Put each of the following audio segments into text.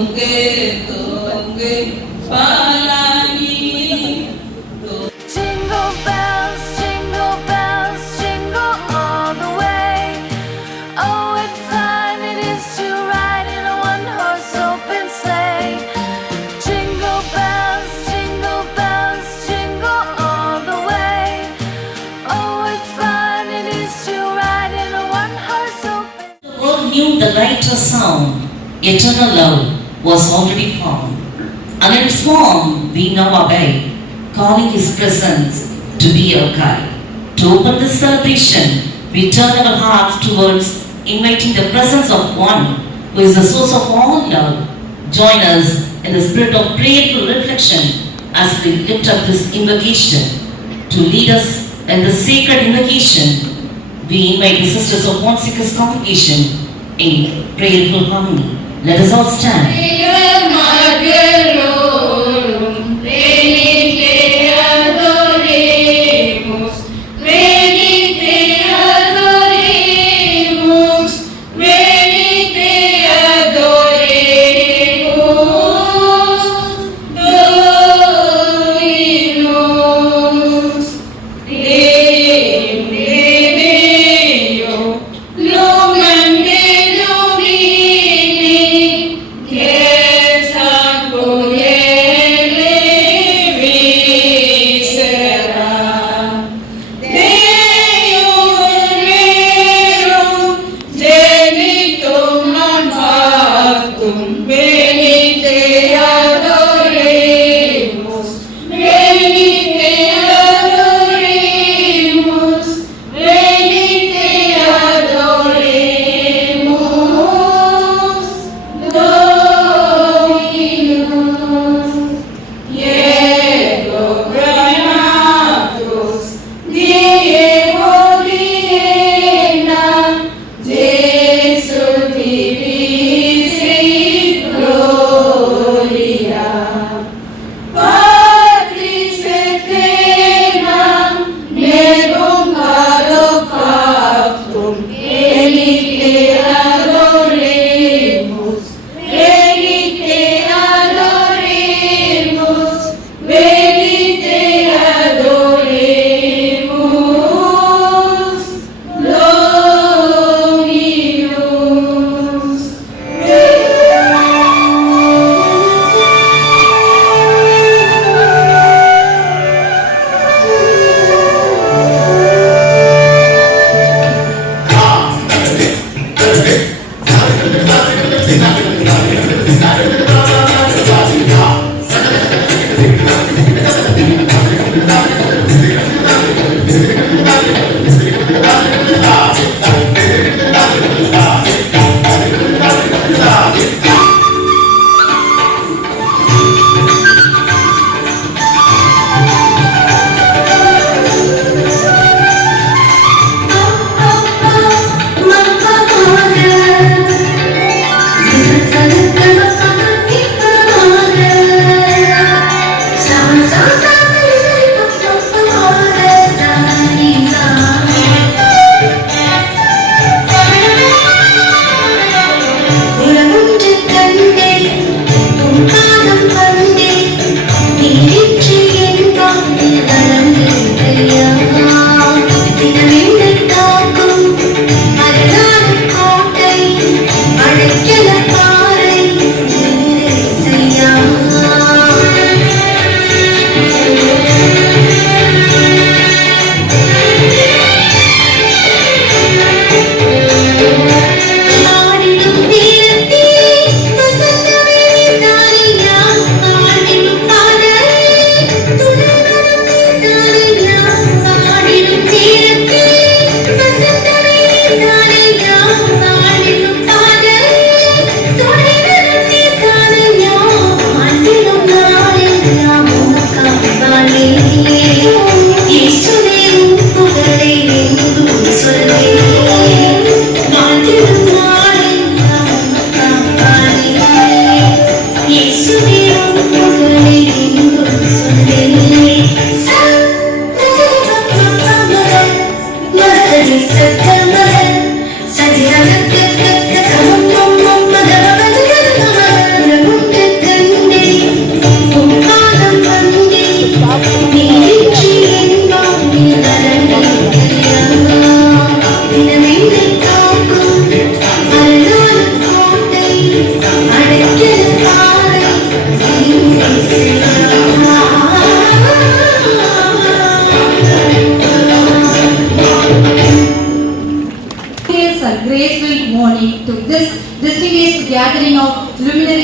தொங்கு Palayi. Jingle bells, jingle all the way. Oh, what fun it is to ride in a one-horse open sleigh. Jingle bells, jingle all the way. Oh, what fun it is to ride in a one-horse open sleigh. The world knew the lighter sound, eternal love was already found. And in its form we now obey, calling His presence to be our guide. To open this celebration, we turn our hearts towards inviting the presence of one who is the source of all love. Join us in the spirit of prayerful reflection as we lift up this invocation. To lead us in the sacred invocation, we invite the sisters of One Seekers congregation in prayerful harmony. Let us all stand.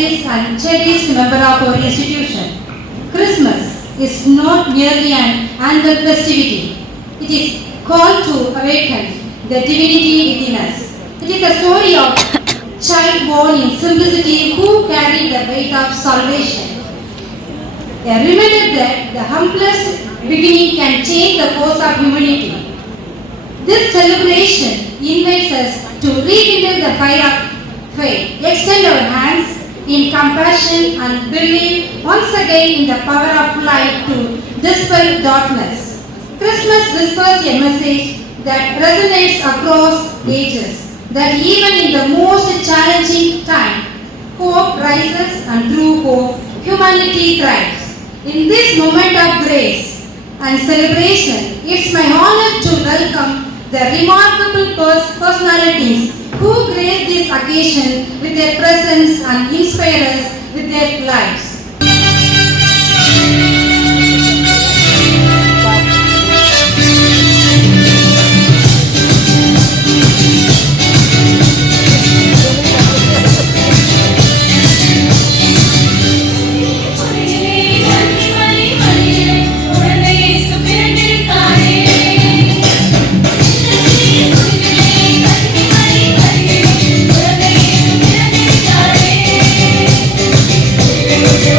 praised and cherished member of our institution. Christmas is not merely an annual festivity. It is called to awaken the divinity within us. It is a story of child born in simplicity who carried the weight of salvation. A reminder that the humblest beginning can change the course of humanity. This celebration invites us to rekindle the fire of faith, extend our hands in compassion and believe once again in the power of light to dispel darkness. Christmas whispers a message that resonates across ages, that even in the most challenging time, hope rises and through hope, humanity thrives. In this moment of grace and celebration, it's my honor to welcome the remarkable personalities who grace this occasion with their presence and inspire us with their lives. Thank you.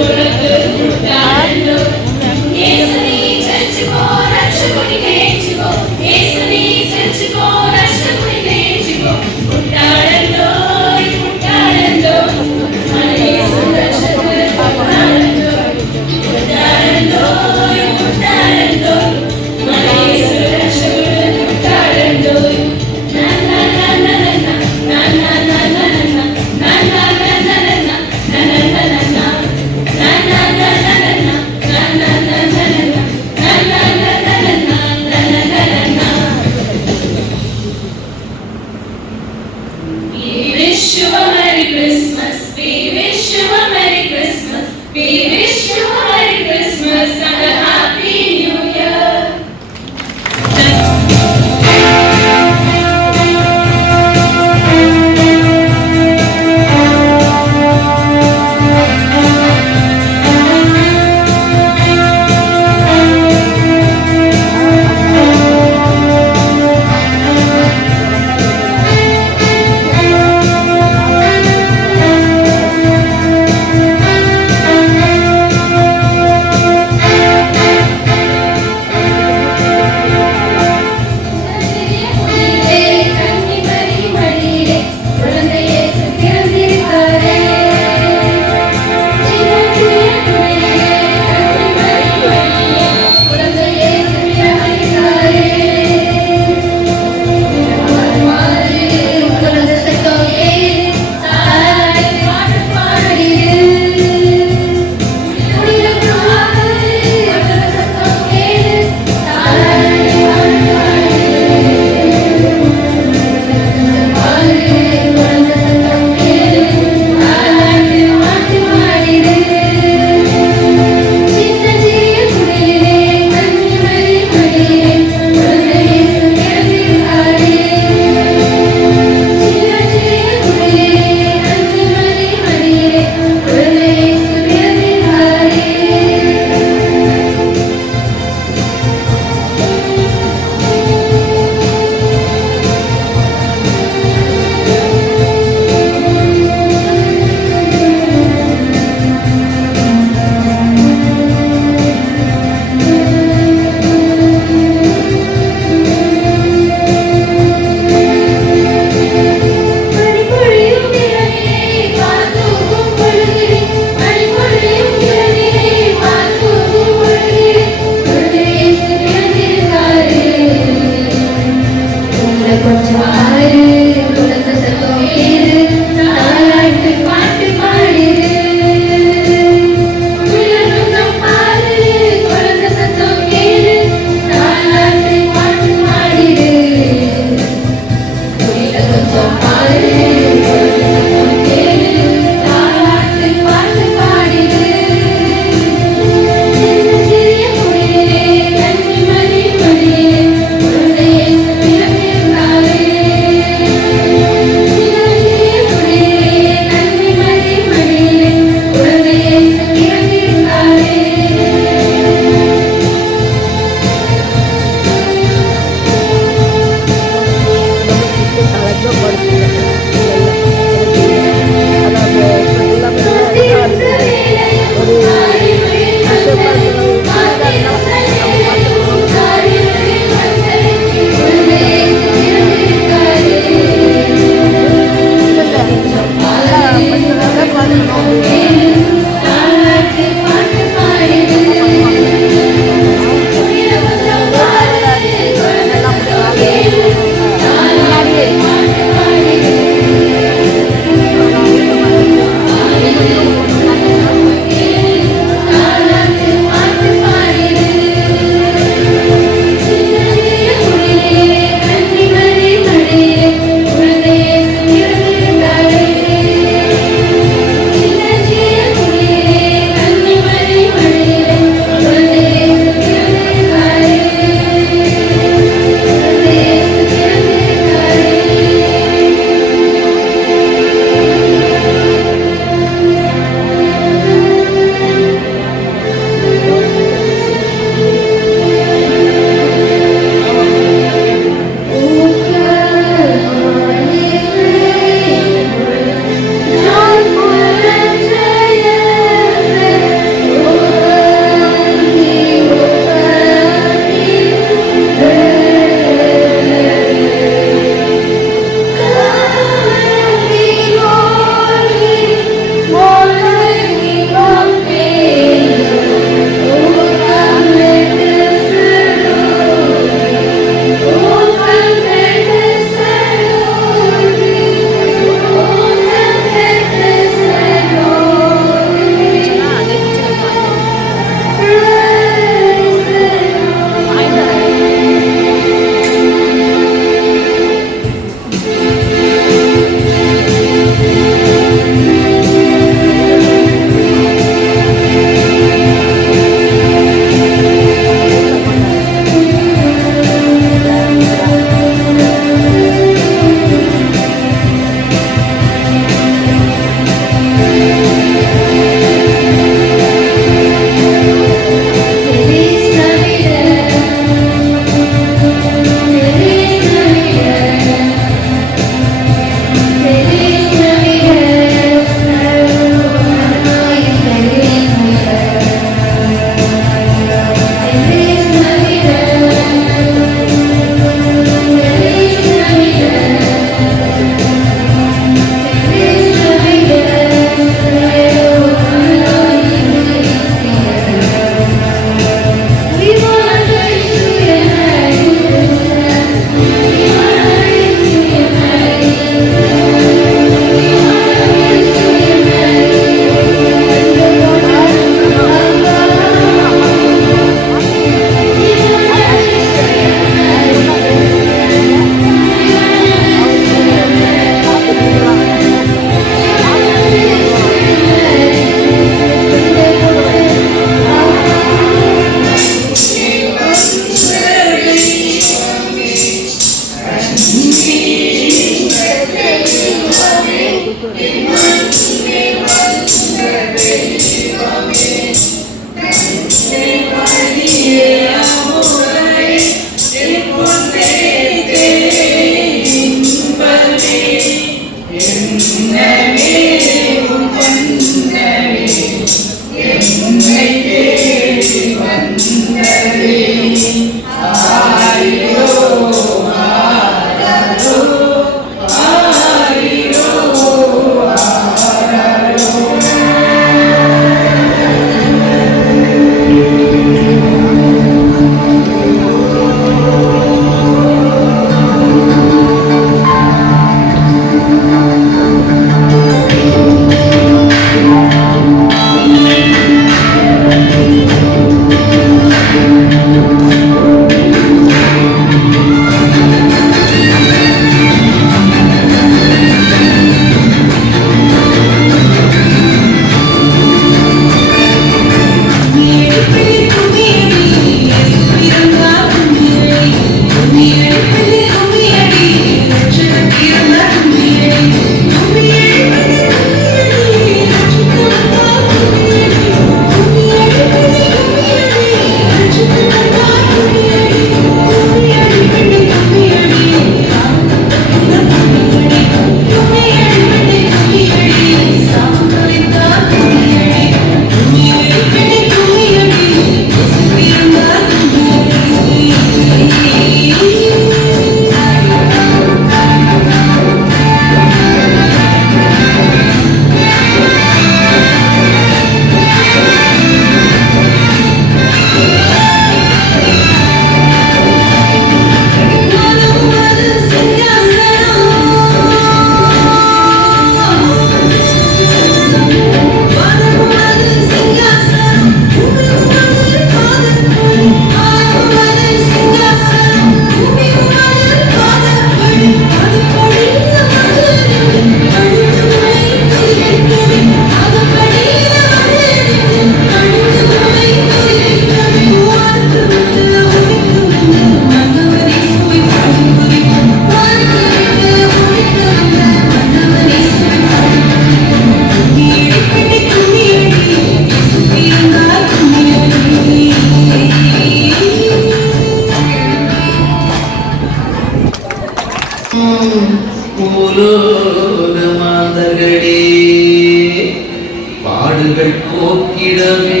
பாடுகள் போக்கிடவே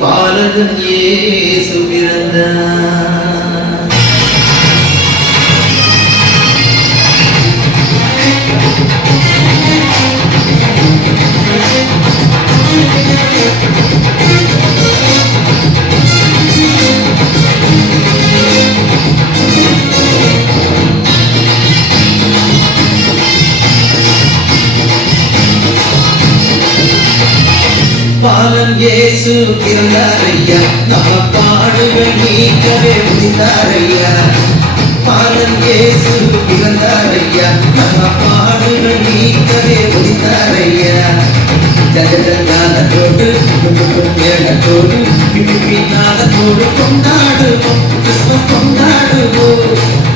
பாலகன் இயேசு பிறந்தார். பாலன் இயேசு பிறந்தாரையா, நம்ம பாடுகள் நீக்கவே முடிந்தாரையா. பாலன் இயேசு பிறந்தாரையா, நம்ம பாடுகள் நீக்கவே முடிந்தாரையா. ஜகதநாதத்தோடு மேளத்தோடு பின்னாதத்தோடு கொண்டாடுவோம், கிறிஸ்துமஸ் கொண்டாடுவோம்,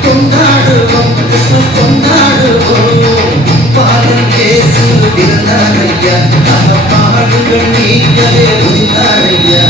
கொண்டாடுவோம், கிறிஸ்துமஸ் கொண்டாடுவோம். பாலன் இயேசு பிறந்தாரையா, நம்ம பாடுகள் நீக்கவே முடிந்தாரையா.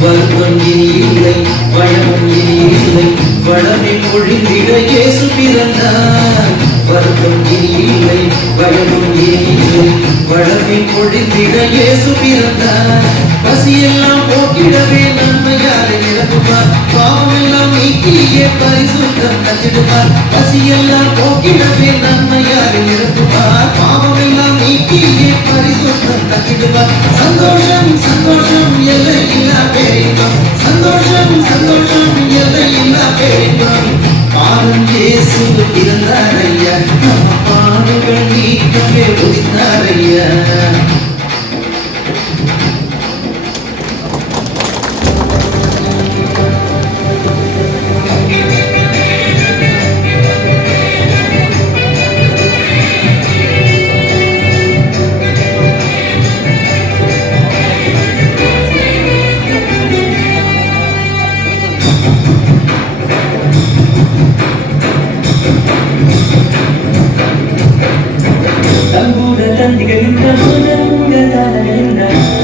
வருவம் இனி இல்லை, பயமும் இனி இல்லை, வளமே பொழிந்திட இயேசு பிறந்தார். வருவம் இனி இல்லை, பயமும் இனி இல்லை, வளமே பொழிந்திட இயேசு பிறந்தார். பசியெல்லாம் போக்கிடவே நன்மையாலே நிரப்புவார், பாவமெல்லாம் நீக்கியே பரிசுத்தம் தந்திடுவார். பசியெல்லாம் போக்கிடவே நன்மையாலே நிரப்புவார், பாவமெல்லாம் நீக்கியே பரிசுத்தம் தந்திடுவார். சந்தோஷம் சந்தோஷம் எல்லையில்லா பேரின்பம், சந்தோஷம் சந்தோஷம் எல்லையில்லா பேரின்பம். பாலன் இயேசு பிறந்தாரையா, நம்ம பாடுகள் நீக்கவே முடிந்தாரையா.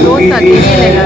ரோசா தெரியல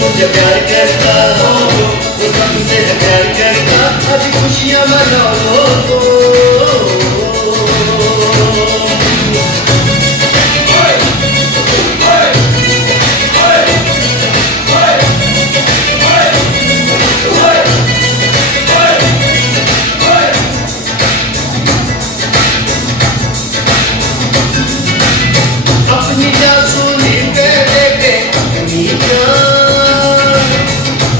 मुझे प्यार करता हो, वो सबसे प्यार करता, आज खुशियाँ मनाओ। अपनी जासूनी पे देखे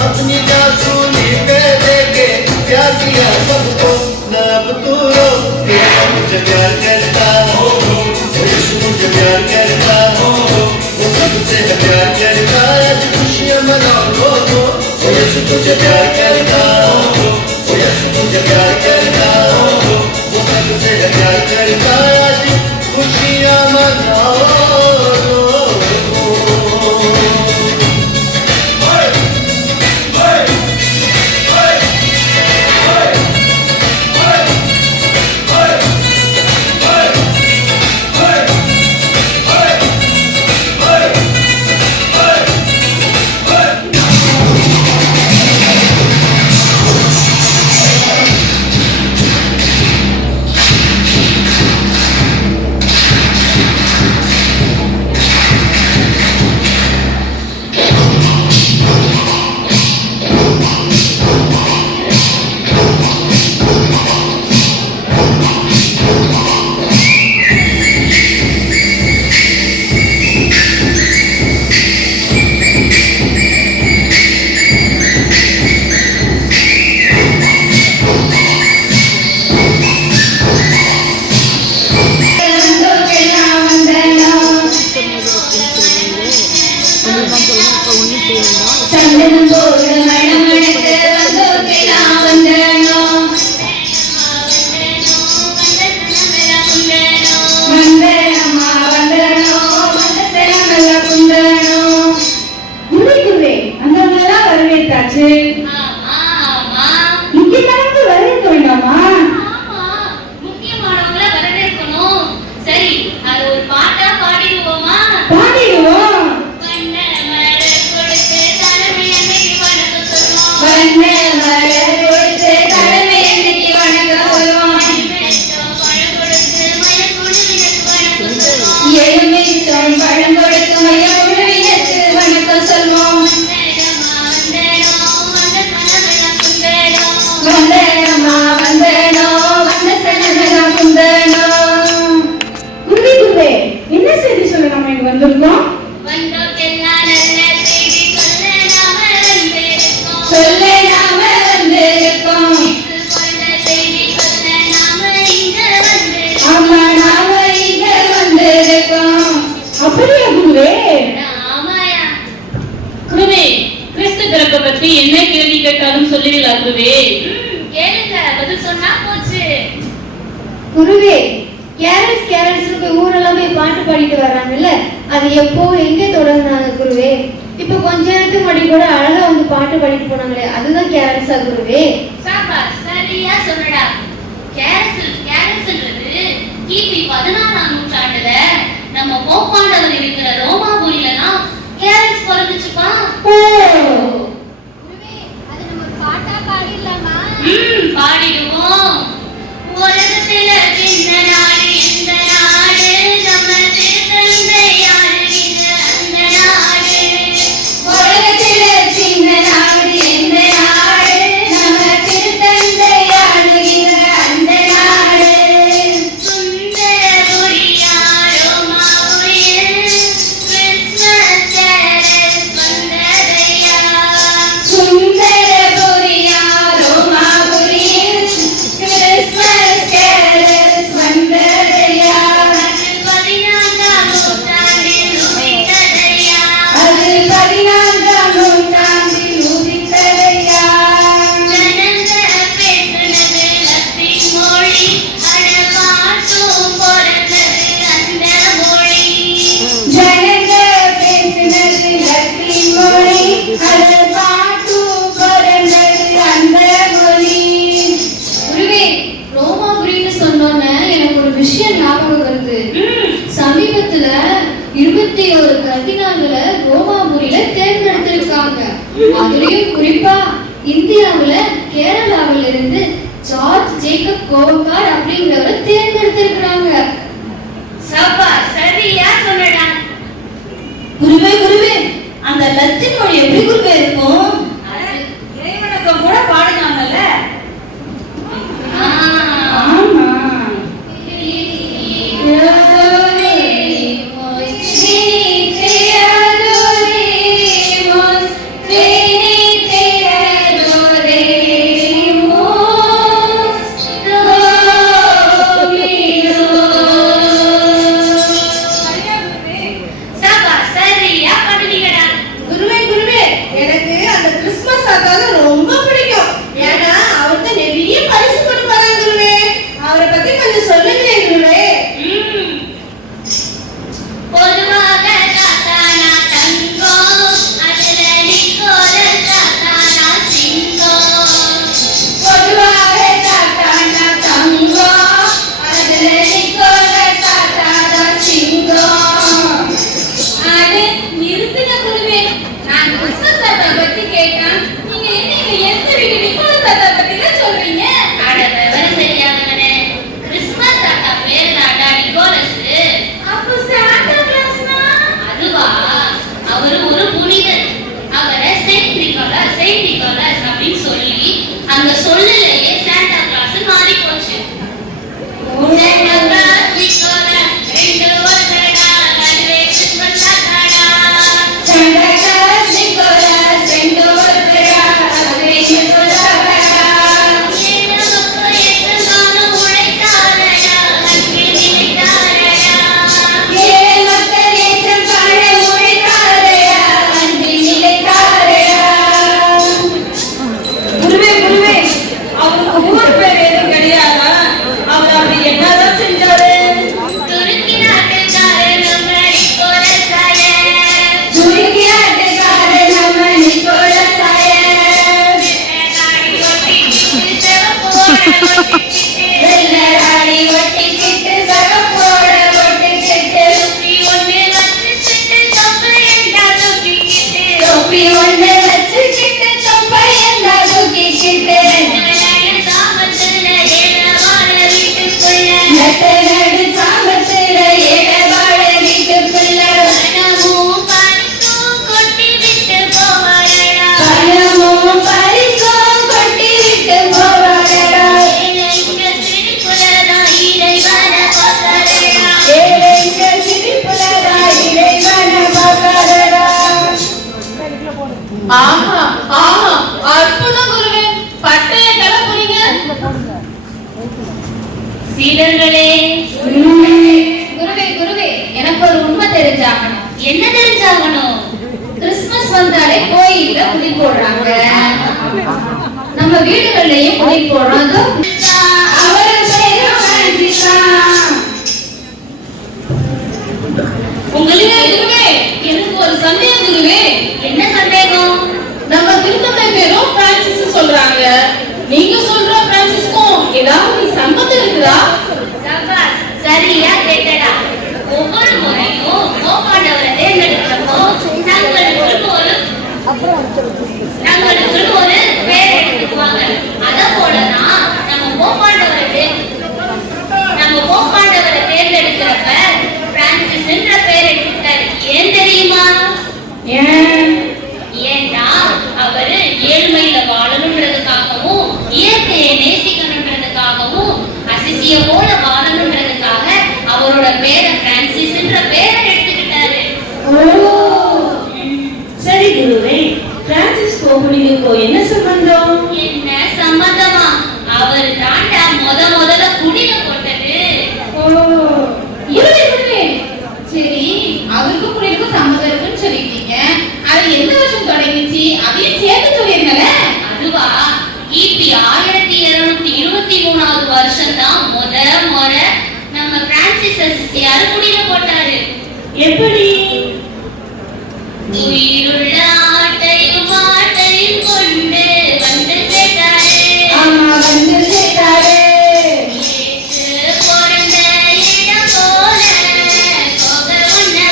अपनी जासूनी पे देखे प्यार किया सबको, न अब तू रो, मुझे प्यार करता हो, मुझे प्यार करता हो, वो सबसे प्यार करता, आज खुशियाँ मनाओ, मुझे प्यार करता हो, मुझे प्यार சொன்னா போச்சு. குருவே, கேரள்ஸ் ஊரெல்லாம் போய் பாட்டு பாடிட்டு வர்றாங்கல்ல, அது எப்போ எங்க தொடங்குனாங்க குருவே? இப்ப கொஞ்ச நேரத்துக்கு முன்னாடி கூட அழகா வந்து பாட்டு பாடிட்டு போனாங்களே, அதுதான் கேரள்ஸா குருவே? சாபாஷ், சரியா சொன்னடா. கேரள்ஸ்ன்றது கிபி 16ஆம் நூற்றாண்டுல நம்ம போப்பாண்டவர் இருக்கிற ரோமாபுரியில தான் கேரள்ஸ் பிறந்துச்சுப்பா. அது நம்ம பாட்டா பாடிடலாமா? பாடிடுவோம். உலகத்துல சின்ன நாடு இந்த நாடு, நம்ம திருத்தந்தை ஆளுகிற அந்த நாடு. உலகத்துல சின்ன நாடு எந்த நாடு, நம்ம திருத்தந்தை ஆளுகிற அந்த நாடு. சுந்தரபுரியா ரோமாபுரியில் கிறிஸ்மஸ் கேரல்ஸ் வந்ததையா. சுந்தரபுரியா ரோமாபுரியில் கிறிஸ்மஸ் கேரல்ஸ் வந்ததையா. 14ஆம் நூற்றாண்டில் உதித்ததையா. அது 14ஆம் நூற்றாண்டில் உதித்ததையா. ஜனங்க பேசுனது லத்தீன் மொழி, அட பாட்டும் பிறந்தது அந்த மொழி. ஜனங்க பேசினது லத்தீன் மொழி, அது பாட்டும் பிறந்தது அந்த மொழி. குருவே, ரோமாபுரின்னு சொன்னோன்னே எனக்கு ஒரு விஷயம் ஞாபகம் வருது. சமீபத்துல 21 கர்தினால்களை ரோமாபுரியில தேர்ந்தெடுத்திருக்காங்க. அதுலயும் குறிப்பா இந்தியாவுல கேரளாவில இருந்து ஜார்ஜ் ஜேக்கப் கோவக்கார் அப்படிங்கிறவரை தேர்ந்தெடுத்திருக்கிறாங்க. சாபாஷ், சரியா சொன்னடா. குருவே, அந்த லத்தீன் மொழி எப்படி குருவே இருக்கும்? இறைவணக்கம் கூட பாடினாங்கல்ல. சாபாஷ், சரியா பண்ணுவீங்கடா. குருவே, எனக்கு அந்த கிறிஸ்மஸ் தாத்தாவை ரொம்ப பிடிக்கும். ஏன்னா அவர்கிட்ட நிறைய பரிசு கொடுப்பாங்க குருவே. அவரை பத்தி கொஞ்சம் சொல்லுங்களேன் குருவே. பொதுவாக தாத்தானா தங்கம், அதுல நிக்கோலஸ் தாத்தானா சிங்கம். பொதுவாக தாத்தானா தங்கம், அதுல நிக்கோலஸ் தாத்தானா சிங்கம். அது நிறுத்துங்க குருவே. நான் கிறிஸ்மஸ் தாத்தா பத்தி கேட்டேன். நீங்க என்ன எந்த வீட்டு நிக்கோலஸ் தாத்தா பத்தி தான் சொல்றீங்க? அட விவரம் தெரியாதவனே. கிறிஸ்மஸ் தாத்தா பேரு தாத்தா நிக்கோலஸ். அப்போ சாண்டா கிளாஸ்னா? அதுவா? அவரு ஒரு புனிதர். அவரை செயின்ட் நிக்கோலஸ் அப்படின்னு சொல்லி அந்த சொல்லிலேயே சாண்டா கிளாஸ் மாறி போச்சு. சாண்டா கிளாஸ் நிக்கோலஸ் ரெண்டு ஒருத்தரடா, அதுவே கிறிஸ்மஸ் தாத்தாடா. சாண்டா கிளாஸ் நிக்கோலஸ் ரெண்டு ஒருத்தரா, அதுவே கிறிஸ்மஸ் தாத்தாடா. ஏழு மக்கள் எத்தனாலும் உழைத்தாரடா, அன்பில் நிலைத்தாரடா. ஏழை மக்கள் ஏற்றம் காண உழைத்தாரையா, அன்பில் நிலைத்தாரையா. குருவே, அவருக்கு ஊர் பேர் எதுவும் கிடையாதா? அவர் அப்படி என்னதான் செஞ்சாரு? துருக்கி நாட்டுக்காரர் நம்ம நிக்கோலஸ் தாயர். துருக்கி நாட்டுக்காரர் நம்ம நிக்கோலஸ் தாயர். வெள்ளை ஒட்டிக்கிட்டு சிவப்போட ஒட்டிக்கிட்டு வெள்ளராணி ஒட்டிக்கிட்டு சகப்போட ஒட்டிக்கிட்டு தொப்பி ஒண்ணு வச்சுக்கிட்டு தொப்பை என்றா தூக்கிக்கிட்டு தொப்பி ஒண்ணு வச்சுக்கிட்டு தொப்பையெல்லா தூக்கிக்கிட்டு நடு சாமத்துல ஏழவாழ வீட்டுக்குள்ள நட்ட நடு சாமத்துல ஏழவாழ வீட்டுக்குள்ள பணமும் பரிசும் கொட்டி விட்டு போவாரடா. பணமும் பரிசும் கொட்டி விட்டு போவாரடா. ஏழைங்க சிரிப்புலதான் இறைவனை பார்த்தாரடா. ஏழைங்க சிரிப்புலடா இறைவனை பார்க்காதடா. ஆஹா, அற்புதம் குருவே. பட்டைய கிளப்புறீங்க. சீடர்களே, குருவே, எனக்கு ஒரு உண்மை தெரிஞ்சாகணும். என்ன தெரிஞ்சாகணும்? கிறிஸ்மஸ் வந்தாலே கோயில்ல குடி போடுறாங்க. நம்ம நம்ம வீடுகள்லயும் குடி போடுறோம். அவர் பெயர் பிரான்சிஸ் தான். உங்களுக்கு குருவே, எனக்கு ஒரு சந்தேகம் குருவே. என்ன சந்தேகம்? நம்ம திருத்தந்தை பேரும் பிரான்சிஸ் சொல்றாங்க. நீங்க சொல்ற பிரான்சிஸ்க்கும் ஏதாவது சம்பந்தம் இருக்குதா? சபாஷ், சரியா கேட்டடா. ஒவ்வொரு முறையும் போப்பாண்டவரை தேர்ந்தெடுக்கிறப்போ தங்களுக்கு ஒரு பேர் எடுத்துக்குவாங்க. அத போலதான் நம்ம போப்பாண்டவரை தேர்ந்தெடுக்கிறப்ப பிரான்சிஸ் என்ற பேர் எடுத்துட்டாரு. ஏன் தெரியுமா? ஏன்னா அவரு ஏழ்மையில வாழணுன்றதுக்காகவும் இயற்கையை நேசிக்கணுன்றதுக்காகவும் அசிசிய போல வாழணுன்றதுக்காக அவரோட பேரை பிரான்சிஸ் என்ற பேரை எடுத்துக்கிட்டாரு. சரி குருவே, பிரான்சிஸ் கோகுலிக்கோ என்ன சம்பந்தம்? என்ன சம்பந்தமா? அவர் தாண்டா முதல்ல குடில போட்டது. குருவே, சரி, அவருக்கும் குடிலுக்கும் சம்மதம் இருக்குன்னு சொல்லிட்டீங்க. அது எந்த வருஷம் தொடங்கிச்சு? அதையும் சேர்த்து சொல்லிருங்களே. அதுவா, கிபி 1223வது வருஷம் தான் முறை நம்ம பிரான்சிஸ் அசிசியார் குடில போட்டாரு. எப்படி? உயிருள்ள ஆட்டையும் கொண்டு வந்து சேர்த்தாரு. ஆமா, வந்து சேர்த்தாரு. இயேசு பிறந்த இடம் போல போக உன்னை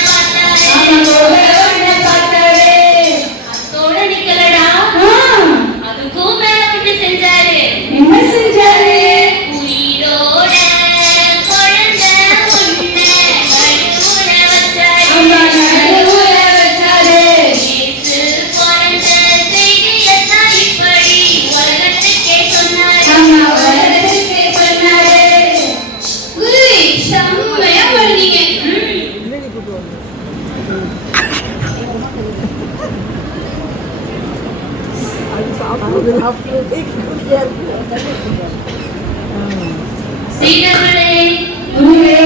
பார்த்தாரு. அத்தோட நிக்கலடா, அதுக்கும் மேல ஒண்ணு செஞ்சாரு. என்ன செஞ்சாரு? உயிரோட குழந்தை உன்னை நடுவுல வச்சாரு. நடுவுல வச்சாரு. இயேசு பிறந்த செய்தியத்தான் இப்படி உலகத்துக்கே சொன்னாரு. ஆமா, உலகத்துக்கே சொன்னாரு. குருவே, செம்மையா பாடுனீங்க. சீடர்களே, குருவே,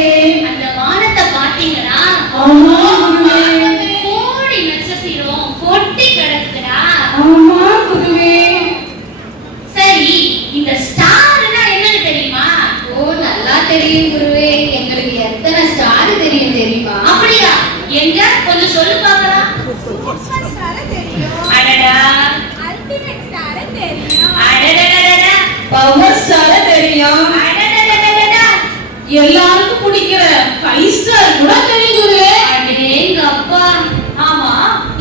அந்த வானத்தை பாத்தீங்களா? ஆமா குருவே. கோடி நட்சத்திரம் கொட்டி கிடக்குடா. ஆமா குருவே. சரி, இந்த ஸ்டார்னா என்னன்னு தெரியுமா? ஓ, நல்லா தெரியும் குருவே. எங்களுக்கு எத்தனை ஸ்டார் தெரியும் தெரியுமா? அப்படியா? எங்க கொஞ்சம் சொல்லு பார்க்கலாம். அடடா, அடடடடடா, பவர் ஸ்டார தெரியும். அடடடடடடா. எல்லாருக்கும் பிடிக்கிற 5 ஸ்டார் கூட தெரியும் குருவே. அடேங்கப்பா. ஆமா,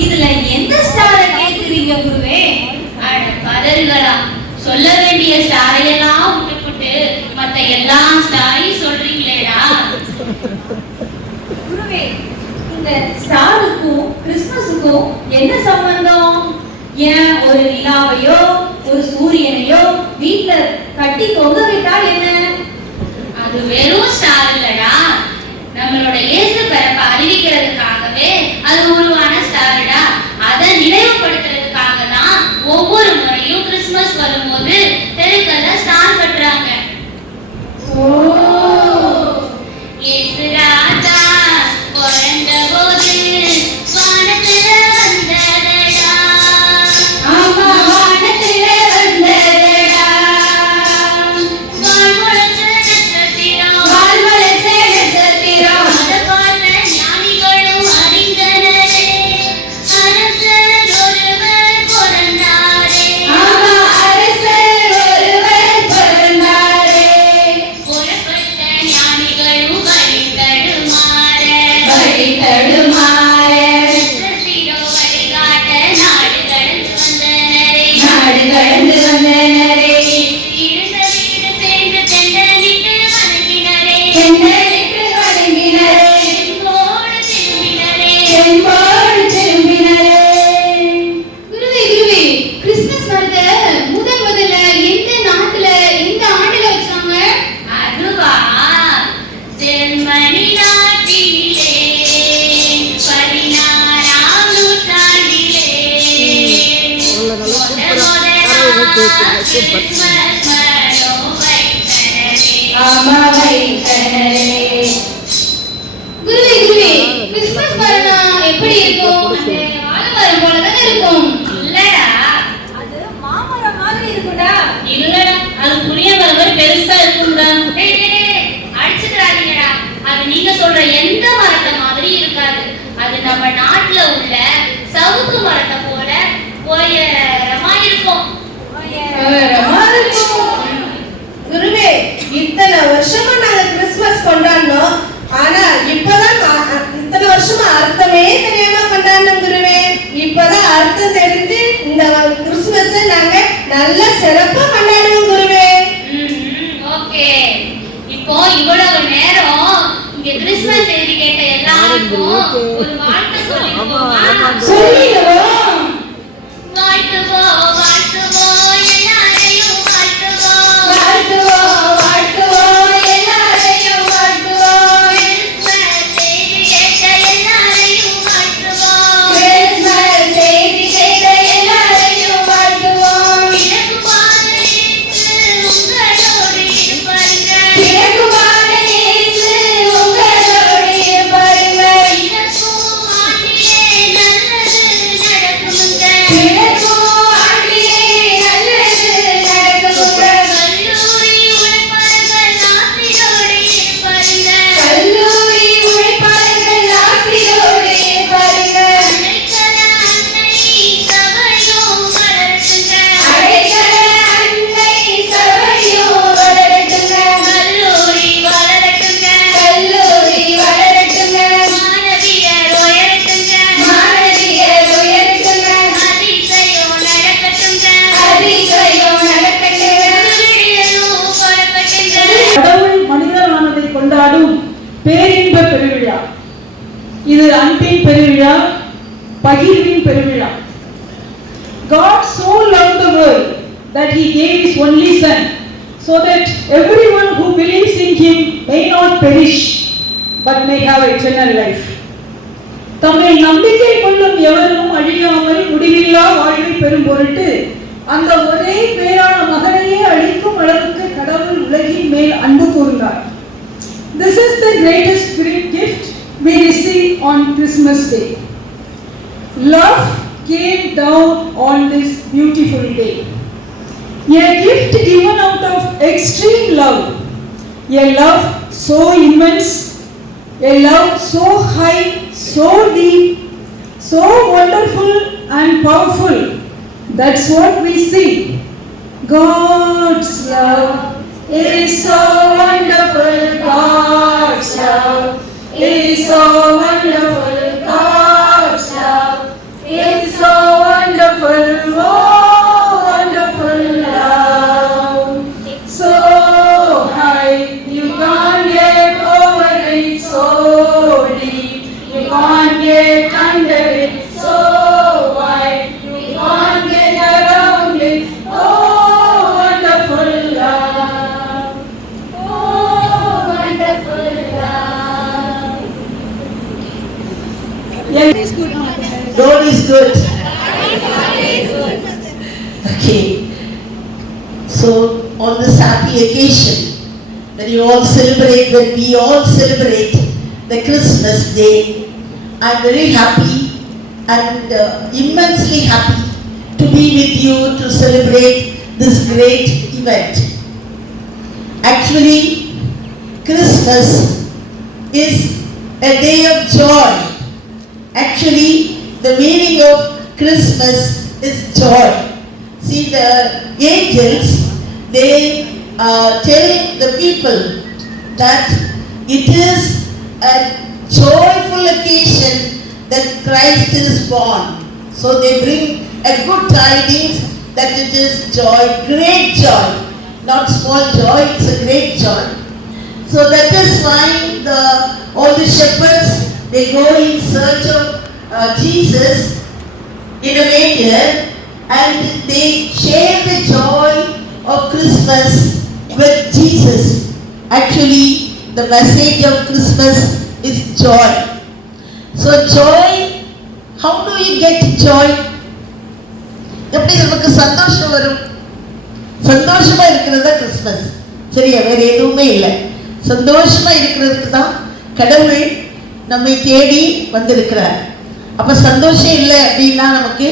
இதுல எந்த ஸ்டார கேக்குறீங்க குருவே? அட பதறுகளா, சொல்ல வேண்டிய ஸ்டாரையெல்லாம் விட்டுப்புட்டு மத்த எல்லா ஸ்டாரையும் சொல்றீங்களேடா. குருவே, இந்த ஸ்டாருக்கும் கிறிஸ்மஸுக்கும் என்ன சம்பந்தம்? ஏன் ஒரு நிலாவையோ ஒரு சூரியனையோ வீட்ல கட்டி தொங்க விட்டா என்ன? அது வெறும் ஸ்டார் இல்லடா, நம்மளோட இயேசு பிறப்பை அறிவிக்கிறதுக்காகவே அது உருவான ஸ்டார்டா. அதை நினைவுபடுத்துறதுக்காக தான் ஒவ்வொரு முறையும் கிறிஸ்மஸ் வரும்போது தெருக்கல்ல ஸ்டார் கட்டுறாங்க. இயேசு ராஜா பிறந்த போது வானத்துல வந்ததடா. ஆமா, வானத்தில வந்ததடா. வான் முளைச்ச நட்சத்திரம், வால் வளைச்ச நட்சத்திரம். அதை பார்த்த ஞானிகளும் அறிந்தனரே. அரசர் ஒருவர் பிறந்தாரே. ஆமா, அரசர் ஒருவர் பிறந்தாரே. புறப்பட்ட ஞானிகளும் வழி தடுமாற. வழி தடுமாற. நட்சத்திரம் வழிகாட்ட நாடு கடந்து வந்தனரே. நாடு கடந்து வந்தனரே. இருந்த வீடு சேர்ந்து தெண்டனிட்டு வணங்கினரே. என்னைக்கு வணங்கினரே. என்போடு திரும்பினரே. என்போடு திரும்பினரே. குருவே, கிறிஸ்மஸ் மரத்தை முதல்ல எந்த நாட்டுல எந்த ஆண்டுல வச்சாங்க? அதுவா, ஜெர்மனி நாட்டிலே 16ஆம் நூற்றாண்டிலே கிறிஸ்மஸ் மரம் வைத்தனரே. ஆமா, வைத்தனரே. குருவே, கிறிஸ்மஸ் மரம்னா எப்படி இருக்கும்? அந்த வாழை மரம் போலதானே இருக்கும். இல்லடா, அது மாமரம் மாதிரி இருக்குடா. எந்த மரத்தை மாதிரி இருக்காது. அது நம்ம நாட்டுல உள்ள சவுக்கு மரத்தை போல உயரமா இருக்கும். குருவே, இத்தனை வருஷமா நாங்க கிறிஸ்துமஸ் கொண்டாடினோம். ஆனா இப்பதான் இத்தனை வருஷமா அர்த்தமே தெரியாம கொண்டாடினோம் குருவே. இப்பதான் அர்த்தம் தெரிஞ்சு இந்த கிறிஸ்துமஸ் நாங்க நல்ல சிறப்பா கொண்டாடுவோம் குருவே. ஓகே, இப்போ இவ்வளவு நேரம் இங்க கிறிஸ்துமஸ் செய்தி கேட்ட எல்லாருக்கும் ஒரு வாழ்த்து சொல்லிடுவோமா? சொல்லிடுவோம். வாழ்த்துவோம் வாழ்த்துவோம் எல்லாரையும் வாழ்த்துவோம். வாழ்த்துவோம் வாழ்த்துவோம் எல்லாரையும் வாழ்த்துவோம். கிறிஸ்துமஸ் செய்தி கேட்ட எல்லாரையும் வாழ்த்துவோம். கிறிஸ்துமஸ் செய்தி கேட்ட எல்லாரையும் வாழ்த்துவோம். இறக்குமான இயேசு உங்களோடு இருப்பாருங்க. இறக்குமான இயேசு உங்களோடு இருப்பாருங்க. இறக்கும் ஆண்டிலே நல்லது நடக்குமுங்க. இறக்கும் ஆண்டிலே நல்லது நடக்குமுங்க. கல்லூரி உழைப்பாளர்கள் ஆசியோடு இருப்பாருங்க. கல்லூரி உழைப்பாளர்கள் ஆசியோடு இருப்பாருங்க. அடைக்கல அன்னை சபையும் வளரட்டுங்க. அடைக்கல அன்னை சபையும் வளரட்டுங்க. கல்லூரி வளரட்டுங்க. கல்லூரி வளரட்டுங்க. மாணவியர் உயரட்டுங்க. மாணவியர் உயரட்டுங்க. அதிசயம் நடக்கட்டுங்க. அதிசயம் நடக்கட்டுங்க. விடியலும் புறப்பட்டுங்க. கடவுள் மனிதனானதை கொண்டாடும் பேரின்ப பெருவிழா. இது அன்பின் பெருவிழா, பகிர்வின் பெருவிழா. God so loved the world that he gave his only son, so that everyone who believes in him may not perish but may have eternal life. தம்மை நம்பிக்கை கொள்ளும் எவரும் அழியாமல் முடிவில்லா வாழ்வை பெறும் பொருட்டு அந்த ஒரே பேரான மகனையே அளிக்கும் அளவுக்கு கடவுள் உலகின் மேல் அன்பு கூர்ந்தார். This is the greatest gift we receive on Christmas Day. Love came down on this beautiful day. A gift given out of extreme love. A love so immense, a love so high, so deep, so wonderful and powerful. That's what we see. God's love is so wonderful. God's love is so wonderful. God's love is so wonderful. Oh, wonderful love. So high, you can't get over it. So deep, you can't get under it. So wide, you can't get around it. Oh, wonderful love. Oh, wonderful love. Yes. God is good. Okay. So on this happy occasion, when we all celebrate the Christmas Day, I'm very happy and immensely happy to be with you to celebrate this great event. Actually, Christmas is a day of joy. Actually, the meaning of Christmas is joy. See, the angels, they tell the people that it is a joyful occasion that Christ is born. So they bring a good tidings that it is joy, great joy, not small joy, it's a great joy. So that is why all the shepherds, they go in search of Jesus in a manger and they share the joy of Christmas with Jesus. Actually, the message of Christmas is joy. So joy, how do you get joy? எப்படி நமக்கு சந்தோஷம் வரும்? சந்தோஷமா இருக்கிறது தான் Christmas. சரியா, வேற எதுவுமே இல்லை. சந்தோஷமா இருக்கிறதுக்கு தான் கடவுள் நம்மை தேடி வந்திருக்கிறார். அப்ப சந்தோஷம் இல்லை அப்படின்னா நமக்கு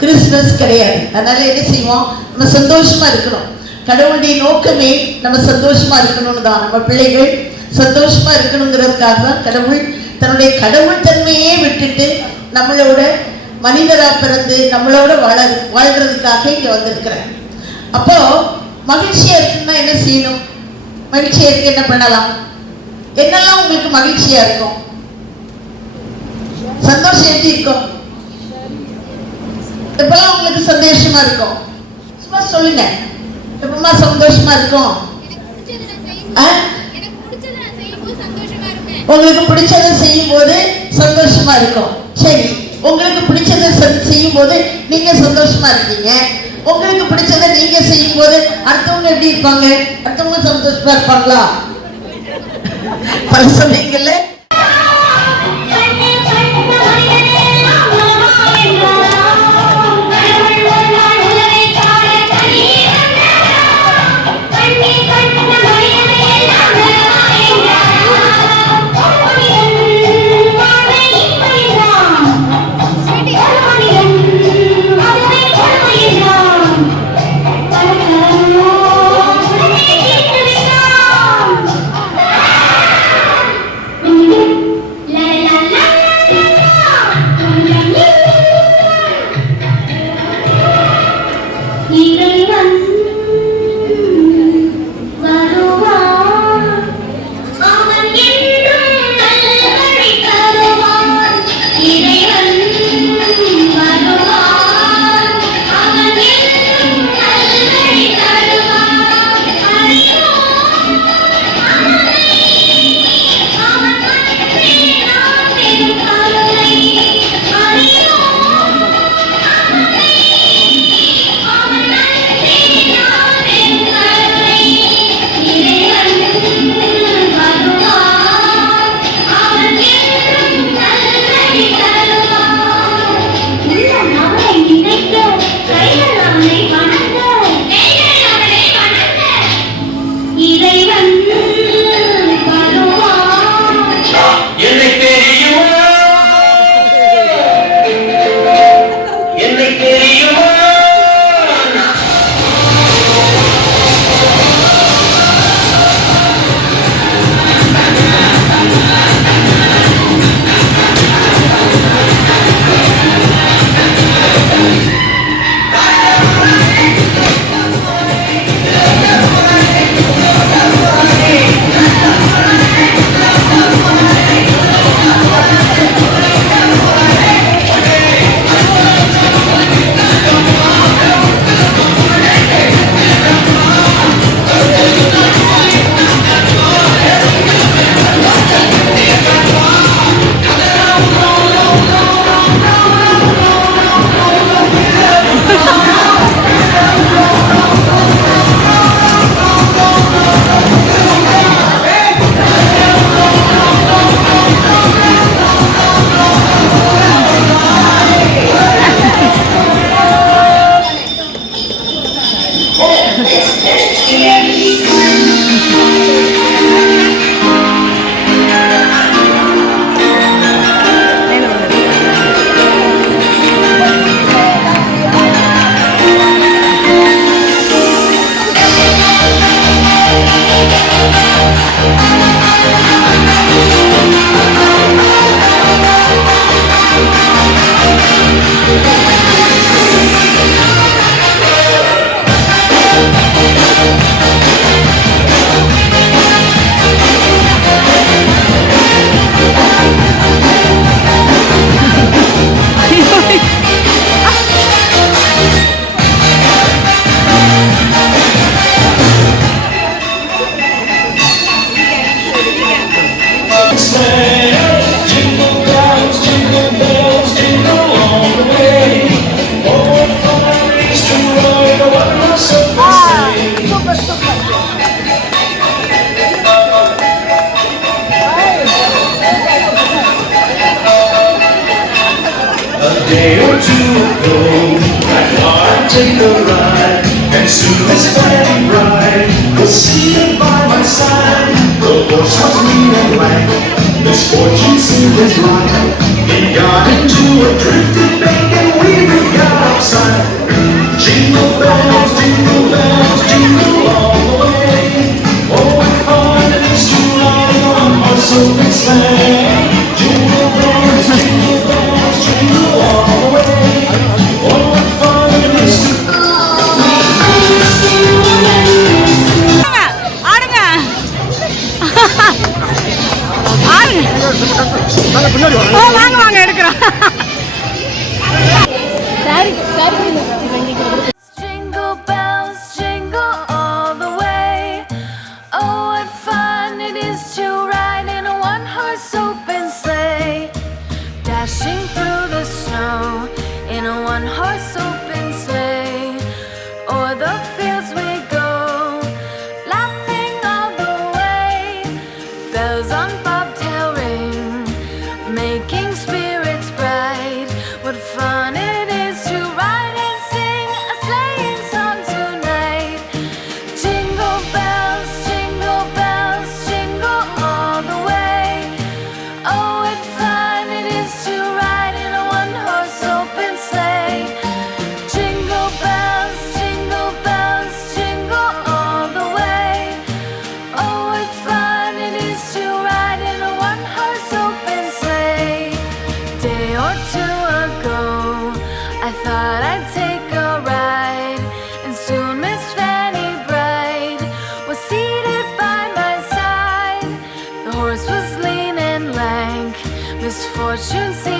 கிறிஸ்மஸ் கிடையாது. அதனால என்ன செய்வோம்? நம்ம சந்தோஷமா இருக்கணும். கடவுளுடைய நோக்கமே நம்ம சந்தோஷமா இருக்கணும்னு தான். நம்ம பிள்ளைகள் சந்தோஷமா இருக்கணுங்கிறதுக்காக தான் கடவுள் தன்னுடைய கடவுள் தன்மையே விட்டுட்டு நம்மளோட மனிதரா பிறந்து நம்மளோட வாழ்றதுக்காக இங்க வந்திருக்கிறார். அப்போ மகிழ்ச்சியா இருக்குன்னா என்ன செய்யணும்? மகிழ்ச்சியா இருக்கு என்ன பண்ணலாம்? என்னெல்லாம் உங்களுக்கு மகிழ்ச்சியா இருக்கும்? சந்தோஷம் எப்படி இருக்கும்? எப்பெல்லாம் உங்களுக்கு சந்தோஷமா இருக்கும்? சும்மா சொல்லுங்க. எப்பமா சந்தோஷமா இருக்கும்? உங்களுக்கு பிடிச்சதை செய்யும் போது சந்தோஷமா இருக்கும். சரி, உங்களுக்கு பிடிச்சதை செய்யும் போது நீங்க சந்தோஷமா இருக்கீங்க. உங்களுக்கு பிடிச்சதை நீங்க செய்யும் போது அடுத்தவங்க எப்படி இருப்பாங்க? அடுத்தவங்க சந்தோஷமா இருப்பாங்களா? சொன்னீங்கல்ல. day or two ago, I thought I'd take a ride, and soon as Fanny Bride was seated by my side. The horse was green and black, misfortune seemed his right. He got into a drifted bank and we got outside. Jingle bells, jingle all the way. Oh, what fun it is to ride fortune seems